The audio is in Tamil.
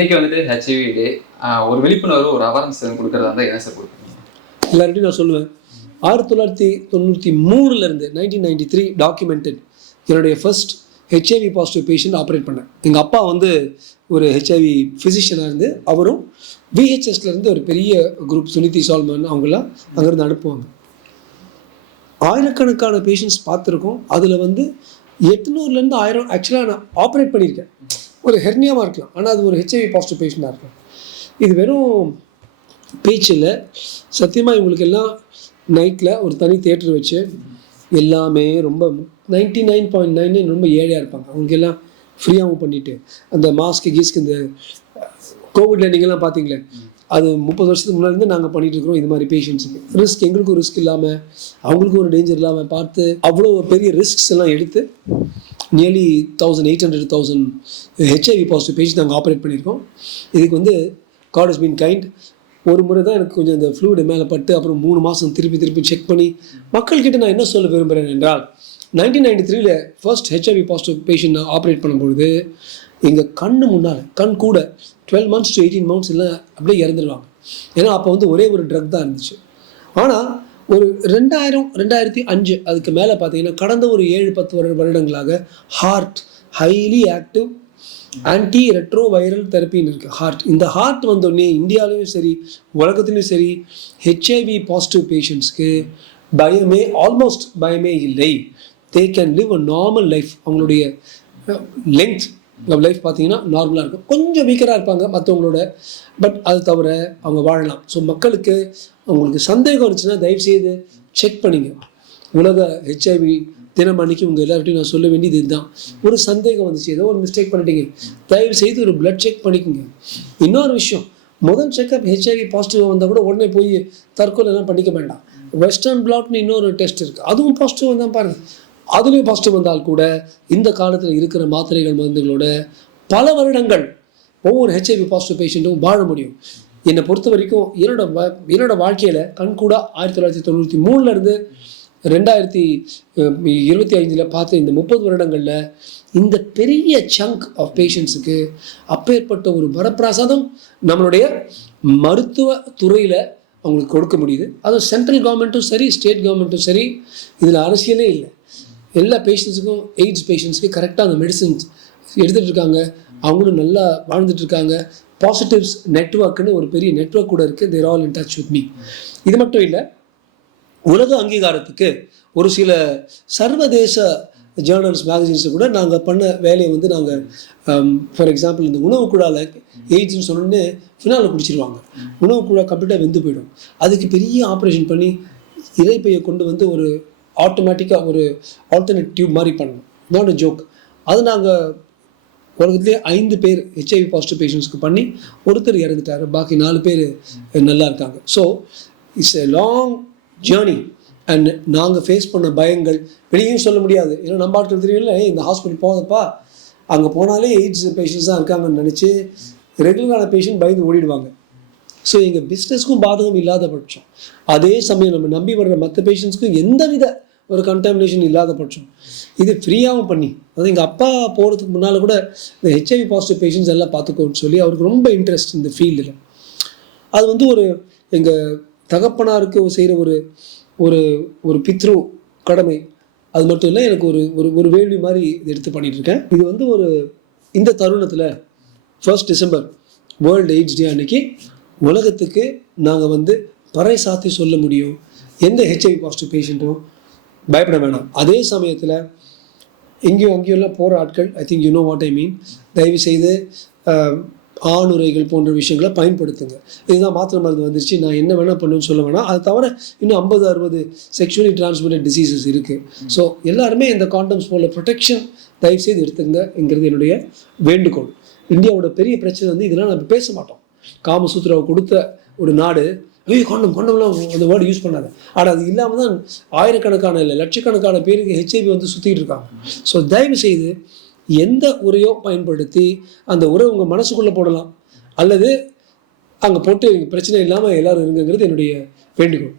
இன்னைக்கு வந்துட்டு ஹெச்ஐவி டே. ஒரு விழிப்புணர்வு, ஒரு அவேர்னஸ் கொடுக்கறதா இருந்தால் என்ன சார் கொடுக்குறீங்க? எல்லார்ட்டையும் நான் சொல்லுவேன், 1993 1993 டாக்குமெண்டட் என்னுடைய first HIV positive patient operate பண்ணேன். எங்கள் அப்பா வந்து ஒரு ஹெச்ஐவி ஃபிசிஷியனாக இருந்து அவரும் விஹெச்எஸ்லேருந்து ஒரு பெரிய குரூப் சுனிதி சால்மன் அவங்களாம் அங்கேருந்து அனுப்புவாங்க. ஆயிரக்கணக்கான பேஷண்ட்ஸ் பார்த்துருக்கோம். அதில் வந்து 800லேருந்து 1000 ஆக்சுவலாக நான் ஆப்ரேட் பண்ணியிருக்கேன். ஒரு ஹெர்னியாவாக இருக்கலாம், ஆனால் அது ஒரு ஹெச்ஐவி பாசிட்டிவ் பேஷண்ட்டாக இருக்கும். இது வெறும் பேச்சில் சத்தியமாக இவங்களுக்கு எல்லாம் நைட்டில் ஒரு தனி தேட்டர் வச்சு எல்லாமே ரொம்ப 99.99 ரொம்ப ஏழையாக இருப்பாங்க. அவங்களுக்கு எல்லாம் ஃப்ரீயாகவும் பண்ணிவிட்டு அந்த மாஸ்க்கு கீஸ்க்கு இந்த கோவிடில் நீங்கள்லாம் பார்த்தீங்களே, அது 30 வருஷத்துக்கு முன்னாடி நாங்கள் பண்ணிகிட்டு இருக்கிறோம். இது மாதிரி பேஷண்ட்ஸுக்கு ரிஸ்க், எங்களுக்கும் ரிஸ்க் இல்லாமல் அவங்களுக்கும் ஒரு டேஞ்சர் இல்லாமல் பார்த்து அவ்வளோ பெரிய ரிஸ்க்ஸ் எல்லாம் எடுத்து நியர்லி 1800-1000 ஹெச்ஐவி பாசிட்டிவ் பேஷண்ட் நாங்கள் ஆப்ரேட் பண்ணியிருக்கோம். இதுக்கு வந்து காட் ஹஸ் பீன் கைண்ட். ஒரு முறை தான் எனக்கு கொஞ்சம் இந்த ஃப்ளூடு மேலே பட்டு அப்புறம் 3 மாதம் திருப்பி செக் பண்ணி மக்கள்கிட்ட நான் என்ன சொல்ல விரும்புகிறேன் என்றால், 1993 ஃபர்ஸ்ட் ஹெச்ஐவி பாசிட்டிவ் பேஷண்ட் நான் ஆப்ரேட் பண்ணும்பொழுது எங்கள் கண்ணு முன்னால் கண் கூட 12 months to 18 months எல்லாம் அப்படியே இறந்துடுவாங்க. ஏன்னா அப்போ வந்து ஒரே ஒரு ட்ரக் தான் இருந்துச்சு. ஆனால் ஒரு 2000-2005 அதுக்கு மேலே பார்த்தீங்கன்னா கடந்த ஒரு 7-10 வருடங்களாக HAART highly active antiretroviral தெரப்பின்னு இருக்குது. ஹார்ட், இந்த ஹார்ட் வந்தோடனே இந்தியாவிலையும் சரி உலகத்துலேயும் சரி ஹெச்ஐவி பாசிட்டிவ் பேஷண்ட்ஸ்க்கு பயமே, ஆல்மோஸ்ட் பயமே இல்லை. They can live a normal life. அவங்களுடைய லென்த் ஆஃப் லைஃப் பார்த்தீங்கன்னா நார்மலாக இருக்கும். கொஞ்சம் வீக்கராக இருப்பாங்க மற்றவங்களோட, பட் அது தவிர அவங்க வாழலாம். ஸோ மக்களுக்கு அவங்களுக்கு சந்தேகம் இருந்துச்சுன்னா தயவுசெய்து செக் பண்ணிங்க. உலக ஹெச்ஐவி தினம் அன்றைக்கி உங்கள் எல்லார்ட்டையும் நான் சொல்ல வேண்டியது இதுதான். ஒரு சந்தேகம் வந்துச்சு, ஏதோ ஒரு மிஸ்டேக் பண்ணிட்டீங்க, தயவு செய்து ஒரு பிளட் செக் பண்ணிக்கோங்க. இன்னொரு விஷயம், முதல் செக்அப் ஹெச்ஐவி பாசிட்டிவ் வந்தால் கூட உடனே போய் தற்கொலைலாம் பண்ணிக்க வேண்டாம். வெஸ்டர்ன் பிளாட்னு இன்னொரு டெஸ்ட் இருக்குது, அதுவும் பாசிட்டிவ் வந்தால் பாருங்கள். அதுலேயும் பாசிட்டிவ் வந்தால் கூட இந்த காலத்தில் இருக்கிற மாத்திரைகள் மருந்துகளோட பல வருடங்கள் ஒவ்வொரு ஹெச்ஐவி பாசிட்டிவ் பேஷண்ட்டும் வாழ முடியும். என்னை பொறுத்த வரைக்கும் என்னோட வாழ்க்கையில் கண்கூட 1993 2025 பார்த்த இந்த 30 வருடங்களில் இந்த பெரிய சங்க் ஆஃப் பேஷண்ட்ஸுக்கு அப்பேற்பட்ட ஒரு வரப்பிரசாதம் நம்மளுடைய மருத்துவ துறையில் அவங்களுக்கு கொடுக்க முடியுது. அதுவும் சென்ட்ரல் கவர்மெண்ட்டும் சரி, ஸ்டேட் கவர்மெண்ட்டும் சரி, இதில் அரசியலே இல்லை. எல்லா பேஷண்ட்ஸுக்கும், எய்ட்ஸ் பேஷண்ட்ஸுக்கு கரெக்டாக அந்த மெடிசின்ஸ் எடுத்துகிட்டு இருக்காங்க. அவங்களும் நல்லா வாழ்ந்துட்டுருக்காங்க. பாசிட்டிவ்ஸ் நெட்வொர்க்குன்னு ஒரு பெரிய நெட்வொர்க் கூட இருக்குது. They're all in touch with me. இது மட்டும் இல்லை, உலக அங்கீகாரத்துக்கு ஒரு சில சர்வதேச ஜேர்னல்ஸ், மேகசின்ஸை கூட நாங்கள் பண்ண வேலையை வந்து நாங்கள் ஃபார் எக்ஸாம்பிள் இந்த உணவு குழாயில் எய்ட்ஸ்ன்னு சொன்னோன்னே ஃபினாலில் குடிச்சிருவாங்க. உணவு குழா கம்ப்ளீட்டாக வெந்து போயிடும். அதுக்கு பெரிய ஆப்ரேஷன் பண்ணி இறைப்பையை கொண்டு வந்து ஒரு ஆட்டோமேட்டிக்காக ஒரு ஆல்டர்னேட் டியூப் மாதிரி பண்ணணும். Not a joke. அது நாங்கள் உலகத்துலேயே 5 பேர் ஹெச்ஐவி பாசிட்டிவ் பேஷண்ட்ஸ்க்கு பண்ணி ஒருத்தர் இறந்துட்டார், பாக்கி 4 பேர் நல்லா இருக்காங்க. So it's a long journey. And நாங்கள் ஃபேஸ் பண்ண பயங்கள் வெளியும் சொல்ல முடியாது. ஏன்னா நம்ம ஆட்கள் தெரியல, இந்த ஹாஸ்பிட்டல் போதப்பா அங்கே போனாலே எய்ட்ஸ் பேஷண்ட்ஸ் தான் இருக்காங்கன்னு நினச்சி ரெகுலரான பேஷண்ட் பயந்து ஓடிடுவாங்க. ஸோ எங்கள் பிஸ்னஸ்க்கும் பாதகம் இல்லாத பட்சம், அதே சமயம் நம்ம நம்பி வர்ற மற்ற பேஷண்ட்ஸ்க்கும் எந்தவித ஒரு கண்டாமினேஷன் இல்லாத பட்சம் இது ஃப்ரீயாகவும் பண்ணி, அதாவது எங்கள் அப்பா போகிறதுக்கு முன்னால் கூட இந்த ஹெச்ஐவி பாசிட்டிவ் பேஷண்ட்ஸ் எல்லாம் பார்த்துக்கோன்னு சொல்லி அவருக்கு ரொம்ப இன்ட்ரெஸ்ட் இந்த ஃபீல்டில். அது வந்து ஒரு எங்கள் தகப்பனாருக்கு செய்கிற ஒரு ஒரு ஒரு பித்ரு கடமை. அது மட்டும் இல்லை, எனக்கு ஒரு ஒரு வேள்வி மாதிரி இது எடுத்து பண்ணிகிட்ருக்கேன். இது வந்து ஒரு இந்த தருணத்தில் 1 December வேர்ல்டு எய்ட்ஸ் டே அன்னைக்கு உலகத்துக்கு நாங்கள் வந்து பறை சாத்தி சொல்ல முடியும், எந்த ஹெச்ஐவி பாசிட்டிவ் பேஷண்ட்டும் பயப்பட வேணாம். அதே சமயத்தில் எங்கேயும் அங்கேயும் போகிற ஆட்கள், I think you know what I mean, தயவுசெய்து ஆணுரைகள் போன்ற விஷயங்களை பயன்படுத்துங்க. இதுதான் மாத்திரை மருந்து வந்துருச்சு, நான் என்ன வேணால் பண்ணுன்னு சொல்ல வேணாம். அது தவிர இன்னும் 50-60 செக்ஷுவலி டிரான்ஸ்மிட்டட் டிசீசஸ் இருக்குது. ஸோ எல்லாருமே இந்த காண்டம்ஸ் போல ப்ரொடெக்ஷன் தயவுசெய்து எடுத்துங்கங்கிறது என்னுடைய வேண்டுகோள். இந்தியாவோட பெரிய பிரச்சனை வந்து இதெல்லாம் நம்ம பேச மாட்டோம். காமசூத்ராவை கொடுத்த ஒரு நாடு, ஐயோ கொண்டம்லாம் அந்த வேர்டு யூஸ் பண்ணாது. ஆனால் அது இல்லாமல் தான் ஆயிரக்கணக்கான இல்லை லட்சக்கணக்கான பேருக்கு ஹெச்ஐவி வந்து சுற்றிட்டு இருக்காங்க. ஸோ தயவு செய்து எந்த உரையோ பயன்படுத்தி அந்த உரை உங்கள் மனசுக்குள்ளே போடலாம், அல்லது அங்கே போட்டு பிரச்சனை இல்லாமல் எல்லோரும் இருங்கிறது என்னுடைய வேண்டுகோள்.